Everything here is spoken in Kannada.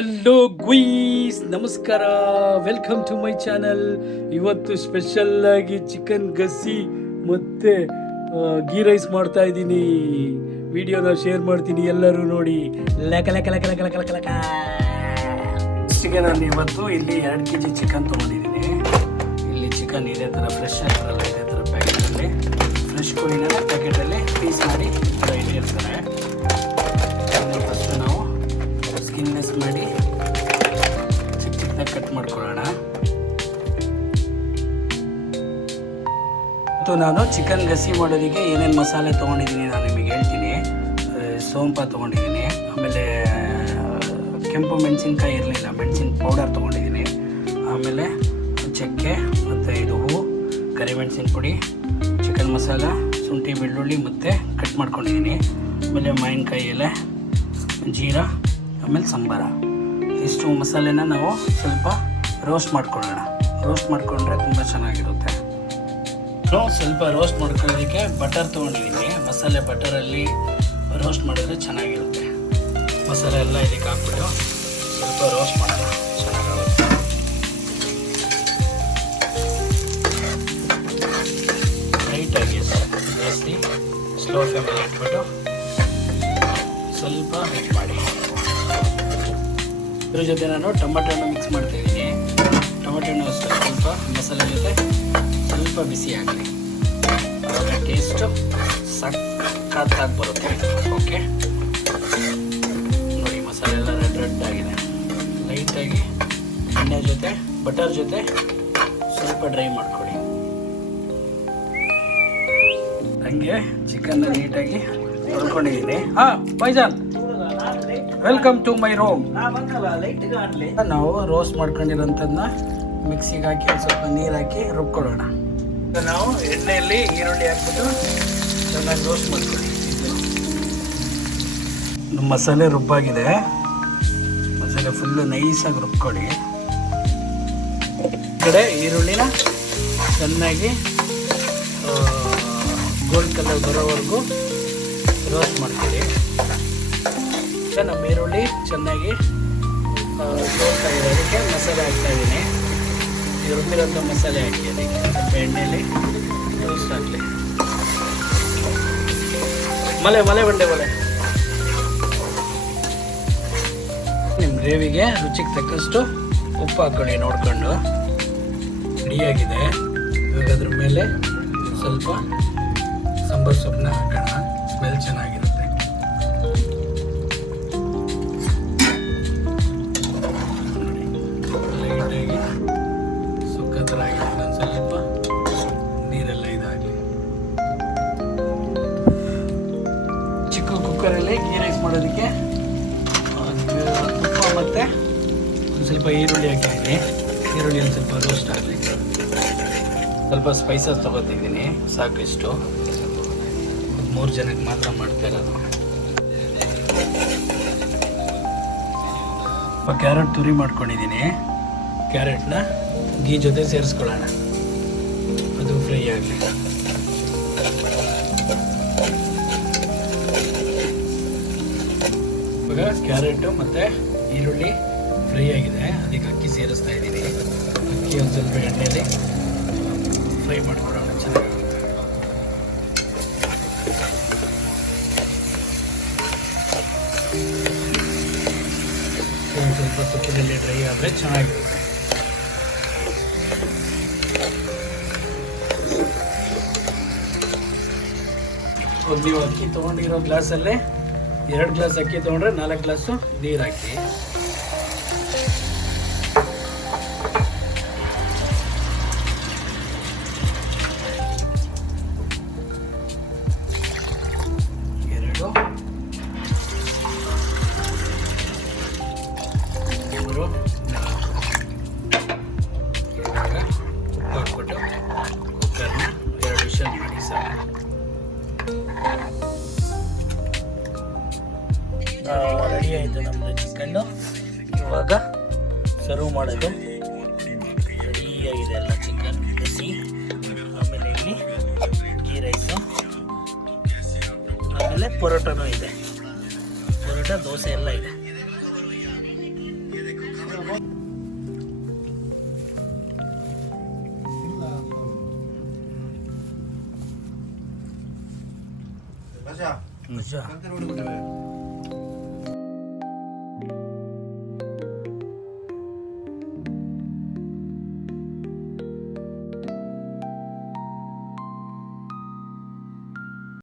ಹಲೋ ಗುಯ್ಸ್, ನಮಸ್ಕಾರ, ವೆಲ್ಕಮ್ ಟು ಮೈ ಚಾನಲ್. ಇವತ್ತು ಸ್ಪೆಷಲ್ ಆಗಿ ಚಿಕನ್ ಗಸಿ ಮತ್ತೆ ಗೀ ರೈಸ್ ಮಾಡ್ತಾ ಇದ್ದೀನಿ. ವಿಡಿಯೋನ ಶೇರ್ ಮಾಡ್ತೀನಿ, ಎಲ್ಲರೂ ನೋಡಿ. ಲೆಕ್ಕ ಲೆಕ್ಕ ಲೆಕ್ಕ ಲೆಕ್ಕ ಲೆಕ್ಕ ಲೆಕ್ಕ ಲೆಕ್ಕ. ಇಷ್ಟಿಗೆ ನಾನು ಇವತ್ತು ಇಲ್ಲಿ 2 kg ಚಿಕನ್ ತೊಗೊಂಡಿದ್ದೀನಿ. ಇಲ್ಲಿ ಚಿಕನ್ ಇದೇ ಥರ ಫ್ರೆಶ್ ಆಗಿರಲ್ಲ, ಇದೇ ಥರ ಪ್ಯಾಕೆಟಲ್ಲಿ ಫ್ರೆಶ್ ಕೋಳಿನ ಪ್ಯಾಕೆಟಲ್ಲಿ ಪೀಸ್ ಮಾಡಿ ಇಟ್ಟಿರ್ತಾರೆ. ಫಸ್ಟ್ ನಾವು ಸ್ಕಿನ್ಲೆಸ್ ಮಾಡಿ ಚಿಕ್ಕ ಚಿಕ್ಕದಾಗಿ ಕಟ್ ಮಾಡ್ಕೊಳ್ಳೋಣ. ಮತ್ತು ನಾನು ಚಿಕನ್ ಗಸಿ ಮಾಡೋದಕ್ಕೆ ಏನೇನು ಮಸಾಲೆ ತೊಗೊಂಡಿದ್ದೀನಿ ನಾನು ನಿಮಗೆ ಹೇಳ್ತೀನಿ. ಸೋಂಪು ತೊಗೊಂಡಿದ್ದೀನಿ, ಆಮೇಲೆ ಕೆಂಪು ಮೆಣಸಿನ್ಕಾಯಿ ಇರಲಿಲ್ಲ, ಮೆಣಸಿನ ಪೌಡರ್ ತೊಗೊಂಡಿದ್ದೀನಿ, ಆಮೇಲೆ ಚಕ್ಕೆ ಮತ್ತು ಇದು ಹೂವು, ಕರಿಮೆಣಸಿನ ಪುಡಿ, ಚಿಕನ್ ಮಸಾಲ, ಶುಂಠಿ ಬೆಳ್ಳುಳ್ಳಿ ಮತ್ತು ಕಟ್ ಮಾಡ್ಕೊಂಡಿದ್ದೀನಿ. ಆಮೇಲೆ ಮಾವಿನಕಾಯಿ ಎಲೆ, ಜೀರಾ, ಆಮೇಲೆ ಸಂಬಾರ. ಇಷ್ಟು ಮಸಾಲೆನ ನಾವು ಸ್ವಲ್ಪ ರೋಸ್ಟ್ ಮಾಡ್ಕೊಳ್ಳೋಣ. ರೋಸ್ಟ್ ಮಾಡಿಕೊಂಡ್ರೆ ತುಂಬ ಚೆನ್ನಾಗಿರುತ್ತೆ. ಸ್ವಲ್ಪ ರೋಸ್ಟ್ ಮಾಡ್ಕೊಳ್ಳೋದಕ್ಕೆ ಬಟರ್ ತೊಗೊಂಡಿದ್ದೀನಿ. ಮಸಾಲೆ ಬಟರಲ್ಲಿ ರೋಸ್ಟ್ ಮಾಡಿದ್ರೆ ಚೆನ್ನಾಗಿರುತ್ತೆ. ಮಸಾಲೆ ಎಲ್ಲ ಇದಕ್ಕೆ ಹಾಕ್ಬಿಟ್ಟು ಸ್ವಲ್ಪ ರೋಸ್ಟ್ ಮಾಡೋಣ, ಚೆನ್ನಾಗಾಗುತ್ತೆ. ಲೈಟಾಗಿ ಜಾಸ್ತಿ ಸ್ಲೋ ಫ್ಲೇಮಲ್ಲಿ ಇಟ್ಬಿಟ್ಟು ಸ್ವಲ್ಪ ಮಿಕ್ಸ್ ಮಾಡಿ. ಇದ್ರ ಜೊತೆ ನಾನು ಟೊಮೆಟೊನ ಮಿಕ್ಸ್ ಮಾಡ್ತಾಯಿದ್ದೀನಿ. ಟೊಮೆಟೊನ ಅಷ್ಟೇ ಸ್ವಲ್ಪ ಮಸಾಲೆ ಜೊತೆ ಸ್ವಲ್ಪ ಬಿಸಿ ಆಗಲಿ, ಆವಾಗ ಟೇಸ್ಟು ಸಕ್ಕತ್ತಾಗಿ ಬರುತ್ತೆ. ಓಕೆ, ನೋಡಿ ಮಸಾಲೆ ಎಲ್ಲ ರೆಡ್ ಆಗಿದೆ. ಲೈಟಾಗಿ ಎಣ್ಣೆ ಜೊತೆ ಬಟರ್ ಜೊತೆ ಸ್ವಲ್ಪ ಡ್ರೈ ಮಾಡ್ಕೊಳ್ಳಿ. ಹಂಗೆ ಚಿಕನ್ನ ನೀಟಾಗಿ ತೊಳ್ಕೊಂಡಿದ್ದೀನಿ. ಬೈಜಾನ್, ವೆಲ್ಕಮ್ ಟು ಮೈ ರೂಮ್. ನಾವು ರೋಸ್ಟ್ ಮಾಡ್ಕೊಂಡಿರೋಂಥದ್ದನ್ನ ಮಿಕ್ಸಿಗೆ ಹಾಕಿ ಸ್ವಲ್ಪ ನೀರು ಹಾಕಿ ರುಬ್ಕೊಳ್ಳೋಣ. ನಾವು ಎಣ್ಣೆಯಲ್ಲಿ ಈರುಳ್ಳಿ ಹಾಕ್ಬಿಟ್ಟು ಚೆನ್ನಾಗಿ ರೋಸ್ಟ್ ಮಾಡ್ಕೊಳ್ಳಿ. ಮಸಾಲೆ ರುಬ್ಬಾಗಿದೆ, ಮಸಾಲೆ ಫುಲ್ಲು ನೈಸಾಗಿ ರುಬ್ಕೊಳ್ಳಿ. ಈ ಕಡೆ ಈರುಳ್ಳಿನ ಚೆನ್ನಾಗಿ ಗೋಲ್ಡ್ ಕಲರ್ ಬರೋವರೆಗೂ ರೋಸ್ಟ್ ಮಾಡ್ಕೊಳ್ಳಿ. ನಮ್ಮ ಈರುಳ್ಳಿ ಚೆನ್ನಾಗಿ ರೋಸ್ಟ್ ಆಗಿದೆ, ಅದಕ್ಕೆ ಮಸಾಲೆ ಹಾಕ್ತಾಯಿದ್ದೀನಿ. ಈ ರುಬ್ಬಿರೋಂಥ ಮಸಾಲೆ ಹಾಕಿ ಅದಕ್ಕೆ ಸ್ವಲ್ಪ ಎಣ್ಣೆಯಲ್ಲಿ ರೋಸ್ಟ್ ಆಗಲಿ. ಮಲೆ ಬಂಡೆ ನಿಮ್ಮ ಗ್ರೇವಿಗೆ ರುಚಿಗೆ ತಕ್ಕಷ್ಟು ಉಪ್ಪು ಹಾಕ್ಕೊಳ್ಳಿ ನೋಡಿಕೊಂಡು. ರೆಡಿಯಾಗಿದೆ. ಇವಾಗ ಅದ್ರ ಮೇಲೆ ಸ್ವಲ್ಪ ಸಾಂಬಾರು ಸೊಪ್ಪನ್ನ ಹಾಕೋಣ, ಸ್ಮೆಲ್ ಚೆನ್ನಾಗಿರುತ್ತೆ. ಲೈಟಾಗಿ ಸುಕ್ಕ ಥರ ಆಗಿದೆ, ನಾನು ಸ್ವಲ್ಪ ನೀರೆಲ್ಲ ಇದಾಗಲಿ. ಚಿಕ್ಕ ಕುಕ್ಕರಲ್ಲಿ ಗೀ ರೈಸ್ ಮಾಡೋದಕ್ಕೆ ತುಪ್ಪ ಮತ್ತು ಒಂದು ಸ್ವಲ್ಪ ಈರುಳ್ಳಿ ಹಾಕಿದ್ದೀನಿ. ಈರುಳ್ಳಿ ಒಂದು ಸ್ವಲ್ಪ ರೋಸ್ಟ್ ಆಗಲಿ. ಸ್ವಲ್ಪ ಸ್ಪೈಸಸ್ ತೊಗೊತಿದ್ದೀನಿ, ಸಾಕಿಷ್ಟು. 3 ಜನಕ್ಕೆ ಮಾತ್ರ ಮಾಡ್ತಾ ಇರೋದು. ಕ್ಯಾರೆಟ್ ತುರಿ ಮಾಡ್ಕೊಂಡಿದ್ದೀನಿ. ಕ್ಯಾರೆಟ್ನ ಗೀ ಜೊತೆ ಸೇರಿಸ್ಕೊಳ್ಳೋಣ, ಅದು ಫ್ರೈ ಆಗಲಿ. ಇವಾಗ ಕ್ಯಾರೆಟು ಮತ್ತು ಈರುಳ್ಳಿ ಫ್ರೈ ಆಗಿದೆ, ಅದಕ್ಕೆ ಅಕ್ಕಿ ಸೇರಿಸ್ತಾ ಇದ್ದೀನಿ. ಅಕ್ಕಿ ಒಂದು ಸ್ವಲ್ಪ ಎಣ್ಣೆಯಲ್ಲಿ ಫ್ರೈ ಮಾಡ್ಕೊಳ್ಳೋಣ, ಚೆನ್ನಾಗಿ. ಒಂದು ಸ್ವಲ್ಪ ತುಪ್ಪದಲ್ಲಿ ಡ್ರೈ ಆದರೆ ಚೆನ್ನಾಗಿರುತ್ತೆ. ನೀವು ಅಕ್ಕಿ ತೊಗೊಂಡಿರೋ ಗ್ಲಾಸಲ್ಲೇ 2 ಗ್ಲಾಸ್ ಅಕ್ಕಿ ತೊಗೊಂಡ್ರೆ 4 ಗ್ಲಾಸು ನೀರು ಹಾಕಿ. ಹಾಕ್ಬಿಟ್ಟು ಕುಕ್ಕರ್ನ 2 ವಿಷಲ್ ಮಾಡಿ ಸಾಕು. ರೆಡಿ ಆಯಿತು ನಮ್ಮದು ಚಿಕನ್ನು. ಇವಾಗ ಸರ್ವ್ ಮಾಡೋದು ರೆಡಿಯಾಗಿದೆ ಎಲ್ಲ. ಚಿಕನ್ ಬಿಸಿ, ಆಮೇಲೆ ಇಲ್ಲಿ ಗೀ ರೈಸು, ಆಮೇಲೆ ಪರೋಟನೂ ಇದೆ. ಪರೋಟ, ದೋಸೆ ಎಲ್ಲ ಇದೆ. ಗಜ.